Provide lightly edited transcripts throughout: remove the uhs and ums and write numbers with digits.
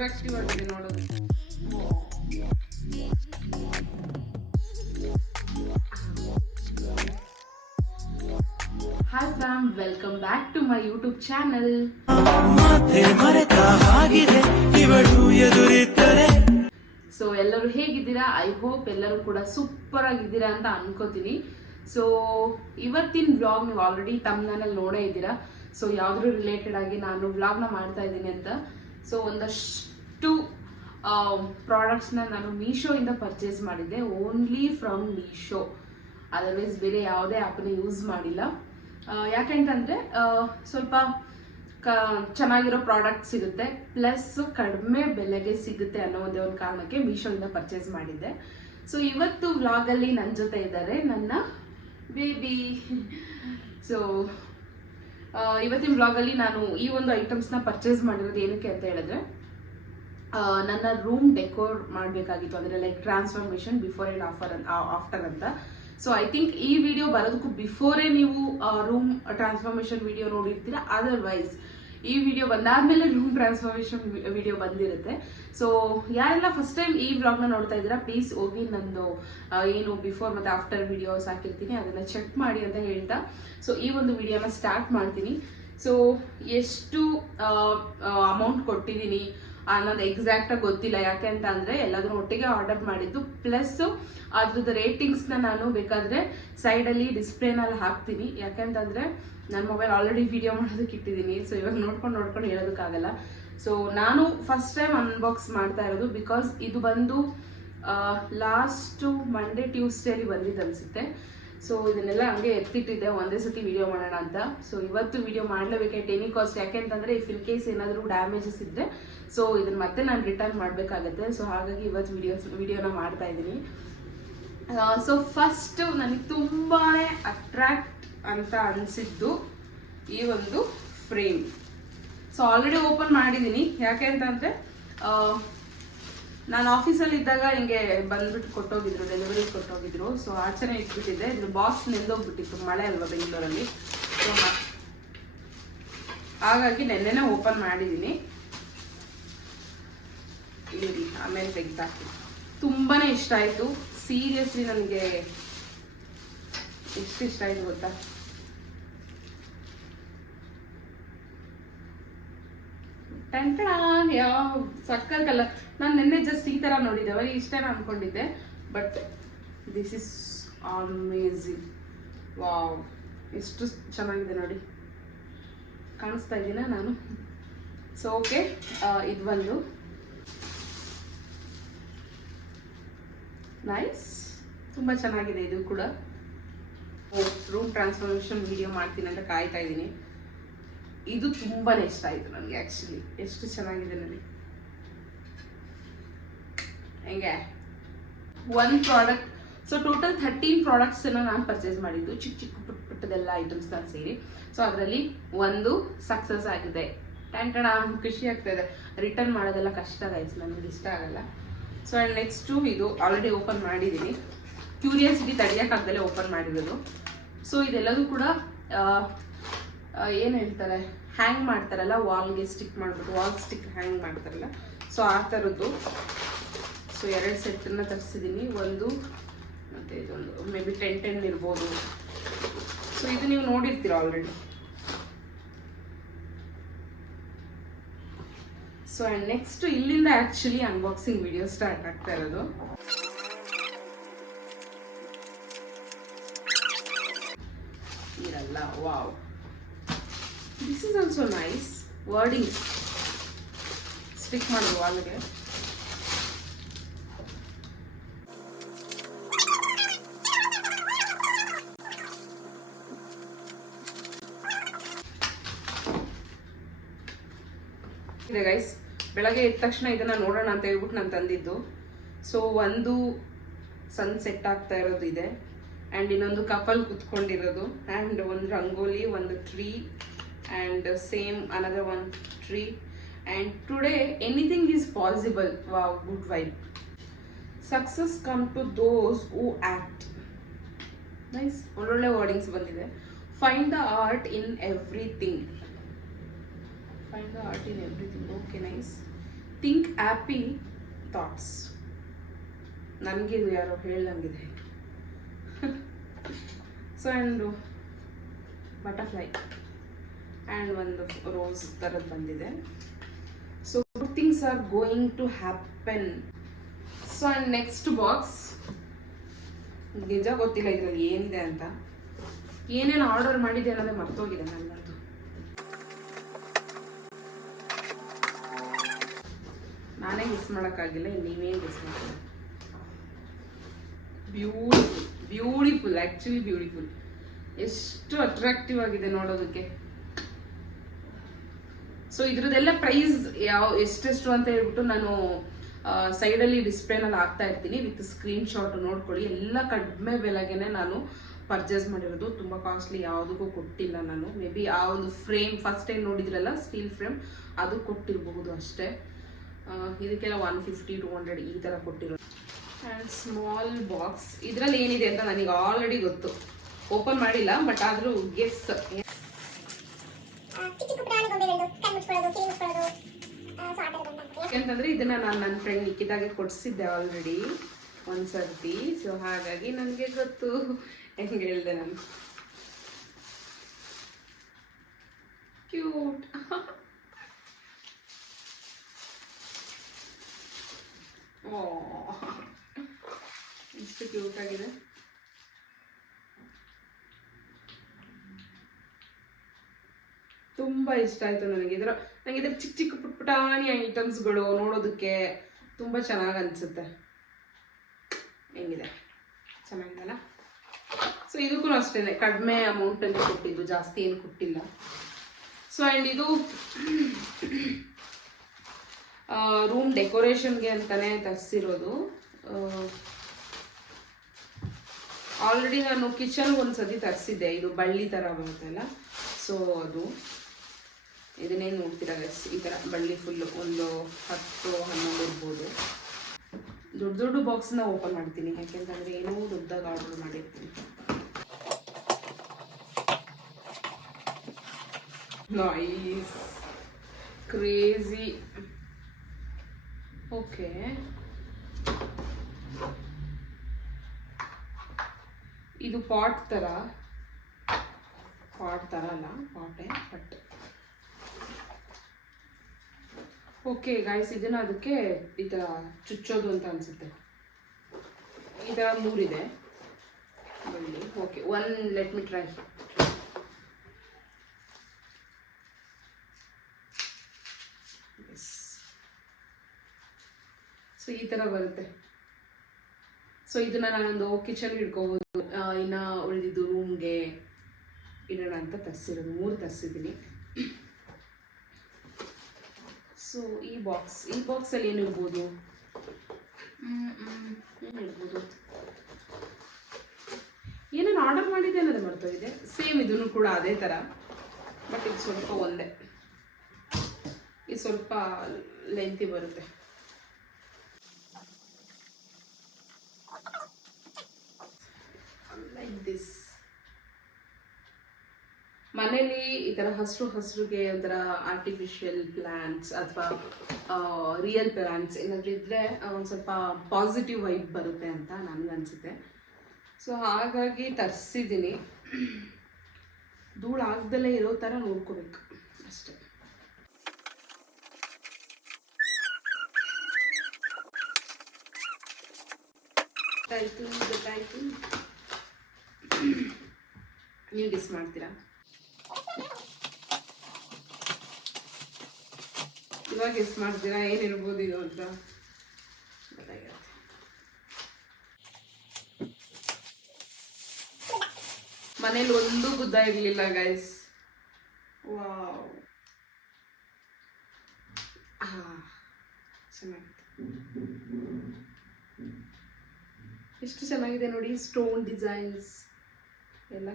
Attractive ಆಗಿದೆ ನೋಡೋದು. Hi fam, welcome back to my YouTube channel. So ಎಲ್ಲರೂ ಹೇಗಿದ್ದೀರಾ? ಐ ಹೋಪ್ ಎಲ್ಲರೂ ಕೂಡ ಸೂಪರ್ ಆಗಿದ್ದೀರಾ ಅಂತ ಅನ್ಕೋತೀನಿ. ಸೊ ಇವತ್ತಿನ ವ್ಲಾಗ್ ನೀವು ಆಲ್ರೆಡಿ ತಮ್ಮನಲ್ಲಿ ನೋಡೇ ಇದ್ದೀರಾ. ಸೊ ಯಾವ್ದ್ರ ರಿಲೇಟೆಡ್ ಆಗಿ ನಾನು ವ್ಲಾಗ್ನ ಮಾಡ್ತಾ ಇದ್ದೀನಿ ಅಂತ. ಸೊ ಒಂದಷ್ಟು ಪ್ರಾಡಕ್ಟ್ಸ್ನ ನಾನು ಮೀಶೋಯಿಂದ ಪರ್ಚೇಸ್ ಮಾಡಿದ್ದೆ, ಓನ್ಲಿ ಫ್ರಮ್ ಮೀಶೋ. ಅದರ್ವೈಸ್ ಬೇರೆ ಯಾವುದೇ ಆ್ಯಪನ್ನ ಯೂಸ್ ಮಾಡಿಲ್ಲ. ಯಾಕೆಂತಂದರೆ ಸ್ವಲ್ಪ ಚೆನ್ನಾಗಿರೋ ಪ್ರಾಡಕ್ಟ್ ಸಿಗುತ್ತೆ, ಪ್ಲಸ್ ಕಡಿಮೆ ಬೆಲೆಗೆ ಸಿಗುತ್ತೆ ಅನ್ನೋ ಒಂದೇ ಒಂದು ಕಾರಣಕ್ಕೆ ಮೀಶೋಯಿಂದ ಪರ್ಚೇಸ್ ಮಾಡಿದ್ದೆ. ಸೊ ಇವತ್ತು ವ್ಲಾಗಲ್ಲಿ ನನ್ನ ಜೊತೆ ಇದ್ದಾರೆ ನನ್ನ ಬೇಬಿ. ಸೊ ಇವತ್ತಿನ ವ್ಲಾಗಲ್ಲಿ ನಾನು ಈ ಒಂದು ಐಟಮ್ಸ್ನ ಪರ್ಚೇಸ್ ಮಾಡಿರೋದು ಏನಕ್ಕೆ ಅಂತ ಹೇಳಿದ್ರೆ, ನನ್ನ ರೂಮ್ ಡೆಕೋರ್ ಮಾಡಬೇಕಾಗಿತ್ತು. ಅಂದರೆ like transformation before and after ಅಂತ. ಸೊ ಐ ಥಿಂಕ್ ಈ ವಿಡಿಯೋ ಬರೋದಕ್ಕೂ ಬಿಫೋರೇ ನೀವು ರೂಮ್ ಟ್ರಾನ್ಸ್ಫಾರ್ಮೇಷನ್ ವಿಡಿಯೋ ನೋಡಿರ್ತೀರ. ಅದರ್ವೈಸ್ ಈ ವಿಡಿಯೋ ಬಂದಾದ್ಮೇಲೆ ರೂಮ್ ಟ್ರಾನ್ಸ್ಫಾರ್ಮೇಷನ್ ವಿಡಿಯೋ ಬಂದಿರುತ್ತೆ. ಸೊ ಯಾರೆಲ್ಲ ಫಸ್ಟ್ ಟೈಮ್ ಈ ವ್ಲಾಗ್ನ ನೋಡ್ತಾ ಇದ್ದೀರಾ, ಪ್ಲೀಸ್ ಹೋಗಿ ನಂದು ಏನು ಬಿಫೋರ್ ಮತ್ತು ಆಫ್ಟರ್ ವಿಡಿಯೋಸ್ ಹಾಕಿರ್ತೀನಿ, ಅದನ್ನು ಚೆಕ್ ಮಾಡಿ ಅಂತ ಹೇಳ್ತಾ ಸೊ ಈ ಒಂದು ವಿಡಿಯೋನ ಸ್ಟಾರ್ಟ್ ಮಾಡ್ತೀನಿ. ಸೊ ಎಷ್ಟು ಅಮೌಂಟ್ ಕೊಟ್ಟಿದ್ದೀನಿ ಅನ್ನೋದು ಎಕ್ಸಾಕ್ಟಾಗಿ ಗೊತ್ತಿಲ್ಲ. ಯಾಕೆ ಅಂತ ಅಂದರೆ ಎಲ್ಲದನ್ನು ಒಟ್ಟಿಗೆ ಆರ್ಡರ್ ಮಾಡಿದ್ದು, ಪ್ಲಸ್ ಅದ್ರದ್ದು ರೇಟಿಂಗ್ಸ್ನ ನಾನು ಬೇಕಾದರೆ ಸೈಡಲ್ಲಿ ಡಿಸ್ಪ್ಲೇನಲ್ಲಿ ಹಾಕ್ತೀನಿ. ಯಾಕೆಂತಂದರೆ ನನ್ನ ಮೊಬೈಲ್ ಆಲ್ರೆಡಿ ವಿಡಿಯೋ ಮಾಡೋದಕ್ಕೆ ಇಟ್ಟಿದ್ದೀನಿ. ಸೊ ಇವಾಗ ನೋಡ್ಕೊಂಡು ಹೇಳೋದಕ್ಕಾಗಲ್ಲ. ಸೊ ನಾನು ಫಸ್ಟ್ ಟೈಮ್ ಅನ್ಬಾಕ್ಸ್ ಮಾಡ್ತಾ ಇರೋದು, ಬಿಕಾಸ್ ಇದು ಬಂದು ಲಾಸ್ಟು ಮಂಡೇ ಟ್ಯೂಸ್ಡೇಲಿ ಬಂದಿದ್ದು ಅನಿಸುತ್ತೆ. ಸೊ ಇದನ್ನೆಲ್ಲ ಹಂಗೆ ಎತ್ತಿಟ್ಟಿದ್ದೆ ಒಂದೇ ಸತಿ ವಿಡಿಯೋ ಮಾಡೋಣ ಅಂತ. ಸೊ ಇವತ್ತು ವಿಡಿಯೋ ಮಾಡಲೇಬೇಕಾಯ್ತು ಎನಿ ಕಾಸ್ಟ್. ಯಾಕೆಂತಂದರೆ ಇಫ್ ಇನ್ ಕೇಸ್ ಏನಾದರೂ ಡ್ಯಾಮೇಜಸ್ ಇದ್ದರೆ ಸೊ ಇದನ್ನು ಮತ್ತೆ ನಾನು ರಿಟರ್ನ್ ಮಾಡಬೇಕಾಗತ್ತೆ. ಸೊ ಹಾಗಾಗಿ ಇವತ್ತು ವಿಡಿಯೋನ ಮಾಡ್ತಾ ಇದ್ದೀನಿ. ಸೊ ಫಸ್ಟು ನನಗೆ ತುಂಬಾ ಅಟ್ರಾಕ್ಟ್ ಅಂತ ಅನಿಸಿದ್ದು ಈ ಒಂದು ಫ್ರೇಮ್. ಸೊ ಆಲ್ರೆಡಿ ಓಪನ್ ಮಾಡಿದ್ದೀನಿ. ಯಾಕೆ ಅಂತಂದರೆ ನಾನು ಆಫೀಸಲ್ಲಿ ಇದ್ದಾಗ ಹಿಂಗೆ ಬಂದ್ಬಿಟ್ಟು ಕೊಟ್ಟೋಗಿದ್ರು, ಡೆಲಿವರಿ ಕೊಟ್ಟೋಗಿದ್ರು. ಸೊ ಆಚೆನೇ ಇಟ್ಬಿಟ್ಟಿದ್ದೆ. ಇದ್ರ ಬಾಕ್ಸ್ ನೆಂದೋಗ್ಬಿಟ್ಟಿತ್ತು, ಮಳೆ ಅಲ್ವಾ ಬೆಂಗಳೂರಲ್ಲಿ. ಸೊ ಹಾಗಾಗಿ ನೆನ್ನೆನೇ ಓಪನ್ ಮಾಡಿದ್ದೀನಿ. ಇಲ್ಲಿ ಆಮೇಲೆ ತೆಗ್ದಾಕಿ. ತುಂಬಾ ಇಷ್ಟ ಆಯಿತು, ಸೀರಿಯಸ್ಲಿ ನನಗೆ ಎಷ್ಟು ಇಷ್ಟ ಆಯಿತು ಗೊತ್ತಾ. ಯಾವ ಸಕ್ಕಲ್ ಕಲರ್. ನಾನು ನಿನ್ನೆ ಜಸ್ಟ್ ಈ ಥರ ನೋಡಿದ್ದೆ, ಬರೀ ಇಷ್ಟೇನ ಅಂದ್ಕೊಂಡಿದ್ದೆ. But this is amazing. Wow, ಎಷ್ಟು ಚೆನ್ನಾಗಿದೆ ನೋಡಿ. ಕಾಣಿಸ್ತಾ ಇದ್ದೀನ ನಾನು? ಸೊ ಓಕೆ, ಇದು ಒಂದು ನೈಸ್, ತುಂಬ ಚೆನ್ನಾಗಿದೆ ಇದು ಕೂಡ. ರೂಮ್ ಟ್ರಾನ್ಸ್ಫಾರ್ಮೇಷನ್ ವಿಡಿಯೋ ಮಾಡ್ತೀನಿ ಅಂತ ಕಾಯ್ತಾ ಇದ್ದೀನಿ. ಇದು ತುಂಬಾ ಇಷ್ಟ ಆಯಿತು ನನಗೆ ಆ್ಯಕ್ಚುಲಿ. ಎಷ್ಟು ಚೆನ್ನಾಗಿದೆ ನೋಡಿ. ಹೆಂಗೆ ಒಂದು ಪ್ರಾಡಕ್ಟ್. ಸೊ ಟೋಟಲ್ 13 ಪ್ರಾಡಕ್ಟ್ಸನ್ನು ನಾನು ಪರ್ಚೇಸ್ ಮಾಡಿದ್ದು, ಚಿಕ್ಕ ಪುಟ್ಟದೆಲ್ಲ ಐಟಮ್ಸ್ನ ಸೇರಿ. ಸೊ ಅದರಲ್ಲಿ ಒಂದು ಸಕ್ಸಸ್ ಆಗಿದೆ. ಟೆಂಟಣ ಖುಷಿ ಆಗ್ತಾಯಿದೆ. ರಿಟರ್ನ್ ಮಾಡೋದೆಲ್ಲ ಕಷ್ಟ ಗೈಸ್, ನನಗೆ ಇಷ್ಟ ಆಗಲ್ಲ. ಸೊ ಆ್ಯಂಡ್ ನೆಕ್ಸ್ಟು ಇದು ಆಲ್ರೆಡಿ ಓಪನ್ ಮಾಡಿದ್ದೀನಿ. ಕ್ಯೂರಿಯಾಸಿಟಿ ತಡೆಯೋಕ್ಕಾಗ್ದಲೇ ಓಪನ್ ಮಾಡಿರೋದು. ಸೊ ಇದೆಲ್ಲದೂ ಕೂಡ ಏನು ಹೇಳ್ತಾರೆ, ಹ್ಯಾಂಗ್ ಮಾಡ್ತಾರಲ್ಲ ವಾಲ್ಗೆ ಸ್ಟಿಕ್ ಮಾಡಿಬಿಟ್ಟು, ವಾಲ್ ಸ್ಟಿಕ್ ಹ್ಯಾಂಗ್ ಮಾಡ್ತಾರಲ್ಲ, ಸೊ ಆ ಥರದ್ದು. ಸೊ 2 ಸೆಟ್ಟನ್ನು ತರಿಸಿದ್ದೀನಿ. ಒಂದು ಮತ್ತು ಇದೊಂದು ಮೇ ಬಿ 10 ಇರ್ಬೋದು. ಸೊ ಇದು ನೀವು ನೋಡಿರ್ತೀರ ಆಲ್ರೆಡಿ. ಸೊ ಆ್ಯಂಡ್ ನೆಕ್ಸ್ಟ್ ಇಲ್ಲಿಂದ ಆ್ಯಕ್ಚುಲಿ ಅನ್ಬಾಕ್ಸಿಂಗ್ ವಿಡಿಯೋ ಸ್ಟಾರ್ಟ್ ಆಗ್ತಾ ಇರೋದು. ಇರಲ್ಲ, wow, this is also nice. Wording stick ಮಾಡೋದು ವಾಲ್ಗೆ. ಇದೆ ಗೈಸ್, ಬೆಳಗ್ಗೆ ಎದ್ದ ತಕ್ಷಣ ಇದನ್ನು ನೋಡೋಣ ಅಂತ ಹೇಳ್ಬಿಟ್ಟು ನಾನು ತಂದಿದ್ದು. ಸೊ ಒಂದು ಸನ್ಸೆಟ್ ಆಗ್ತಾ ಇರೋದು ಇದೆ, ಆ್ಯಂಡ್ ಇನ್ನೊಂದು ಕಪಲ್ ಕುತ್ಕೊಂಡಿರೋದು, ಆ್ಯಂಡ್ ಒಂದು ರಂಗೋಲಿ, ಒಂದು tree, and same another one tree. And today anything is possible. Wow, good vibe. Success come to those who act. Nice, ಒಳ್ಳೊಳ್ಳೆ ವರ್ಡಿಂಗ್ಸ್ ಬಂದಿದೆ. Find the art in everything. Find the art in everything. Okay, nice. Think happy thoughts. ನನಗೆ ಇದು ಯಾರೋ ಹೇಳ್ದಂಗಿದೆ. So and butterfly and ಒಂದು rose ಥರದ್ದು ಬಂದಿದೆ. So good things are going to happen. So and next box ನಿಜ ಗೊತ್ತಿಲ್ಲ ಇದರಲ್ಲಿ ಏನಿದೆ ಅಂತ. ಏನೇನು ಆರ್ಡರ್ ಮಾಡಿದೆ ಅನ್ನೋದೇ ಮರ್ತೋಗಿದೆ ನನಗಂತೂ. ನಾನೇ ಮಿಸ್ ಮಾಡೋಕ್ಕಾಗಿಲ್ಲ, ನೀವೇನು ಮಿಸ್ ಮಾಡಿ. Beautiful actually beautiful. ಎಷ್ಟು ಅಟ್ರಾಕ್ಟಿವ್ ಆಗಿದೆ ನೋಡೋದಕ್ಕೆ. ಸೊ ಇದ್ರದ್ದೆಲ್ಲ ಪ್ರೈಸ್ ಎಷ್ಟೆಷ್ಟು ಅಂತ ಹೇಳ್ಬಿಟ್ಟು ನಾನು ಸೈಡಲ್ಲಿ ಡಿಸ್ಪ್ಲೇನಲ್ಲಿ ಹಾಕ್ತಾ ಇರ್ತೀನಿ ವಿತ್ ಸ್ಕ್ರೀನ್ ಶಾಟ್ ನೋಡ್ಕೊಳ್ಳಿ. ಎಲ್ಲ ಕಡಿಮೆ ಬೆಲೆಗೆನೆ ನಾನು ಪರ್ಚೇಸ್ ಮಾಡಿರೋದು. ತುಂಬ ಕಾಸ್ಟ್ಲಿ ಯಾವುದಕ್ಕೂ ಕೊಟ್ಟಿಲ್ಲ ನಾನು. ಮೇ ಬಿ ಆ ಒಂದು ಫ್ರೇಮ್ ಫಸ್ಟ್ ಟೈಮ್ ನೋಡಿದ್ರಲ್ಲ ಸ್ಟೀಲ್ ಫ್ರೇಮ್, ಅದು ಕೊಟ್ಟಿರಬಹುದು ಅಷ್ಟೇ. ಇದಕ್ಕೆಲ್ಲ 150-200 ಈ ಥರ ಕೊಟ್ಟಿರೋದು. And small box. ಇದರಲ್ಲಿ ಏನಿದೆ ಅಂತ ನನಗೆ ಆಲ್ರೆಡಿ ಗೊತ್ತು, ಓಪನ್ ಮಾಡಿಲ್ಲ, ಬಟ್ ಆದರೂ ಗೆಸ್. ಯಾಕಂತಂದ್ರೆ ಇದನ್ನ ನಾನು ನನ್ನ ಫ್ರೆಂಡ್ ನಿಕ್ಕಿದಾಗೆ ಕೊಡಿಸಿದ್ದೆ ಆಲ್ರೆಡಿ ಒಂದ್ಸರ್ತಿ. ಸೊ ಹಾಗಾಗಿ ನನಗೆ ಗೊತ್ತು. ಹೆಂಗೆ ಹೇಳಿದೆ ನಾನು, ಕ್ಯೂಟ್. ಓ ಎಷ್ಟು ಕ್ಯೂಟ್ ಆಗಿದೆ. ತುಂಬ ಇಷ್ಟ ಆಯಿತು ನನಗೆ. ನನಗೆ ಚಿಕ್ಕ ಚಿಕ್ಕ ಪುಟ್ಟಾಣಿ ಐಟಮ್ಸ್ಗಳು ನೋಡೋದಕ್ಕೆ ತುಂಬ ಚೆನ್ನಾಗಿ ಅನಿಸುತ್ತೆ. ಹೆಂಗಿದೆ, ಚೆನ್ನಾಗಿದೆಲ್ಲ. ಸೊ ಇದಕ್ಕೂ ಅಷ್ಟೇ ಕಡಿಮೆ ಅಮೌಂಟಲ್ಲಿ ಕೊಟ್ಟಿದ್ದು, ಜಾಸ್ತಿ ಏನು ಕೊಟ್ಟಿಲ್ಲ. ಸೊ ಆ್ಯಂಡ್ ಇದು ರೂಮ್ ಡೆಕೋರೇಷನ್ಗೆ ಅಂತಲೇ ತರಿಸಿರೋದು. ಆಲ್ರೆಡಿ ನಾನು ಕಿಚನ್ ಒಂದ್ಸತಿ ತರಿಸಿದ್ದೆ. ಇದು ಬಳ್ಳಿ ಥರ ಬರುತ್ತಲ್ಲ, ಸೊ ಅದು ಇದನ್ನೇನು ನೋಡ್ತೀರಾ ಗೈಸ್, ಈ ಥರ ಬಳ್ಳಿ ಫುಲ್ಲು ಒಂದು 10-11 ಇರ್ಬೋದು. ದೊಡ್ಡ ದೊಡ್ಡ ಬಾಕ್ಸ್ನ ಓಪನ್ ಮಾಡ್ತೀನಿ, ಯಾಕೆಂತಂದರೆ ಏನೋ ದೊಡ್ಡದಾಗಿ ಆರ್ಡರ್ ಮಾಡಿರ್ತೀನಿ. Nice, crazy. ಓಕೆ, ಇದು ಪಾಟ್ ಥರ ಅಲ್ಲ, ಪಾಟೆ ಬಟ್ ಓಕೆ ಗಾಯ್ಸ್. ಇದನ್ನ ಅದಕ್ಕೆ ಈ ಥರ ಚುಚ್ಚೋದು ಅಂತ ಅನಿಸುತ್ತೆ. ಈ ಥರ 3 ಇದೆ ಬಳ್ಳಿ. Okay, let me try. So ಈ ಥರ ಬರುತ್ತೆ. ಸೊ ಇದನ್ನ ನಾನೊಂದು ಕಿಚನ್ಗೆ ಇಟ್ಕೋಬೋದು, ಇನ್ನು ಉಳಿದಿದ್ದು ರೂಮ್ಗೆ ಇಡೋಣ ಅಂತ ತರಿಸಿರೋದು. 3 ತರಿಸಿದ್ದೀನಿ. ಸೊ ಈ ಬಾಕ್ಸಲ್ಲಿ ಏನು ಇರ್ಬೋದು, ಏನೇನು ಆರ್ಡರ್ ಮಾಡಿದ್ದೆ ಅನ್ನೋದು ಮರ್ತೋಗಿದೆ. ಸೇಮ್ ಇದನ್ನು ಕೂಡ ಅದೇ ಥರ, ಬಟ್ ಇದು ಸ್ವಲ್ಪ ಒಂದೇ. ಇದು ಸ್ವಲ್ಪ ಲೆಂತಿ ಬರುತ್ತೆ. Like this. ಮನೇಲಿ ಈ ಥರ ಹಸಿರುಗೆ ಒಂಥರ ಆರ್ಟಿಫಿಷಿಯಲ್ ಪ್ಲಾಂಟ್ಸ್ ಅಥವಾ ರಿಯಲ್ ಪ್ಲಾಂಟ್ಸ್ ಏನಾದರೂ ಇದ್ದರೆ ಒಂದು ಸ್ವಲ್ಪ ಪಾಸಿಟಿವ್ ವೈಬ್ ಬರುತ್ತೆ ಅಂತ ನನಗನ್ಸುತ್ತೆ. ಸೊ ಹಾಗಾಗಿ ತರಿಸಿದ್ದೀನಿ. ಧೂಳು ಆಗ್ದಲೇ ಇರೋ ಥರ ನೋಡ್ಕೋಬೇಕು ಅಷ್ಟೇ. ಗೊತ್ತಾಯ್ತು. ನೀವು ಗೆಸ್ ಮಾಡ್ತೀರಾ? ಇವಾಗ ಗೆಸ್ ಮಾಡ್ತೀರಾ ಏನಿರ್ಬೋದು ಇದು ಅಂತ? ಗೊತ್ತಾಗಿರುತ್ತೆ. ಮನೇಲಿ ಒಂದು ಬುದ್ಧ ಇರಲಿಲ್ಲ ಗೈಸ್. ವಾವ್, ಚೆನ್ನಾಗಿತ್ತು. ಎಷ್ಟು ಚೆನ್ನಾಗಿದೆ ನೋಡಿ, ಸ್ಟೋನ್ ಡಿಸೈನ್ಸ್ ಎಲ್ಲ.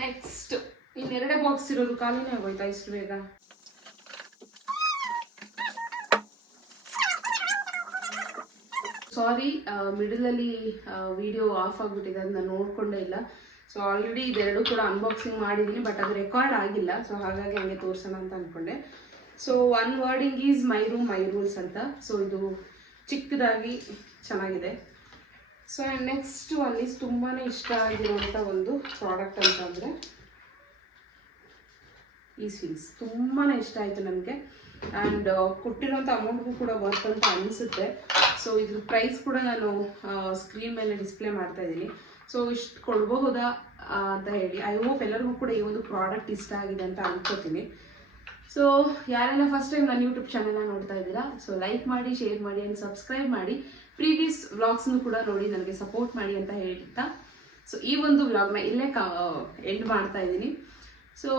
ನೆಕ್ಸ್ಟ್ ಇನ್ನೆರಡೇ ಬಾಕ್ಸ್ ಇರೋದು, ಖಾಲಿನೇ ಆಗೋಯ್ತಾ ಇಷ್ಟು ಬೇಗ? ಸಾರಿ, ಮಿಡಲಲ್ಲಿ ವಿಡಿಯೋ ಆಫ್ ಆಗಿಬಿಟ್ಟಿದೆ, ಅದು ನಾನು ನೋಡ್ಕೊಂಡೇ ಇಲ್ಲ. ಸೊ ಸೊ ಆಲ್ರೆಡಿ ಇದೆರಡು ಕೂಡ ಅನ್ಬಾಕ್ಸಿಂಗ್ ಮಾಡಿದ್ದೀನಿ, ಬಟ್ ಅದು ರೆಕಾರ್ಡ್ ಆಗಿಲ್ಲ. ಸೊ ಹಾಗಾಗಿ ಹಂಗೆ ತೋರಿಸೋಣ ಅಂತ ಅಂದ್ಕೊಂಡೆ. So one wording is my room my rules ಅಂತ. ಸೊ ಇದು ಚಿಕ್ಕದಾಗಿ ಚೆನ್ನಾಗಿದೆ. ಸೊ ನೆಕ್ಸ್ಟ್ ಒನ್ ಈಸ್ ತುಂಬಾ ಇಷ್ಟ ಆಗಿರುವಂಥ ಒಂದು ಪ್ರಾಡಕ್ಟ್ ಅಂತಂದರೆ ಈ ಸ್ವೀಟ್ಸ್. ತುಂಬಾ ಇಷ್ಟ ಆಯಿತು ನನಗೆ. ಆ್ಯಂಡ್ ಕೊಟ್ಟಿರೋಂಥ ಅಮೌಂಟ್ಗೂ ಕೂಡ ವರ್ತ್ ಅಂತ ಅನಿಸುತ್ತೆ. ಸೊ ಇದ್ರ ಪ್ರೈಸ್ ಕೂಡ ನಾನು ಸ್ಕ್ರೀನ್ ಮೇಲೆ ಡಿಸ್ಪ್ಲೇ ಮಾಡ್ತಾ ಇದ್ದೀನಿ. ಸೊ ಇಷ್ಟು ಕೊಡಬಹುದಾ ಅಂತ ಹೇಳಿ. ಐ ಹೋಪ್ ಎಲ್ಲರಿಗೂ ಕೂಡ ಈ ಒಂದು ಪ್ರಾಡಕ್ಟ್ ಇಷ್ಟ ಆಗಿದೆ ಅಂತ ಅನ್ಕೋತೀನಿ. ಸೊ ಯಾರೆಲ್ಲ ಫಸ್ಟ್ ಟೈಮ್ ನನ್ನ ಯೂಟ್ಯೂಬ್ ಚಾನಲ್ನ ನೋಡ್ತಾ ಇದ್ದೀರಾ, ಸೊ ಲೈಕ್ ಮಾಡಿ, ಶೇರ್ ಮಾಡಿ ಆ್ಯಂಡ್ ಸಬ್ಸ್ಕ್ರೈಬ್ ಮಾಡಿ. ಪ್ರೀವಿಯಸ್ ವ್ಲಾಗ್ಸ್ನು ಕೂಡ ನೋಡಿ ನನಗೆ ಸಪೋರ್ಟ್ ಮಾಡಿ ಅಂತ ಹೇಳ್ತಾ, ಸೊ ಈ ಒಂದು ವ್ಲಾಗ್ನ ಇಲ್ಲೇ ಎಂಡ್ ಮಾಡ್ತಾ ಇದ್ದೀನಿ. ಸೊ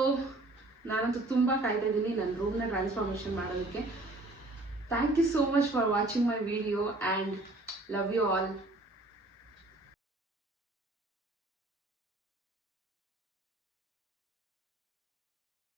ನಾನಂತೂ ತುಂಬ ಕಾಯ್ತಾ ಇದ್ದೀನಿ ನನ್ನ ರೂಮ್ನ ಟ್ರಾನ್ಸ್ಫಾರ್ಮೇಷನ್ ಮಾಡೋದಕ್ಕೆ. Thank you so much for watching my video and love you all.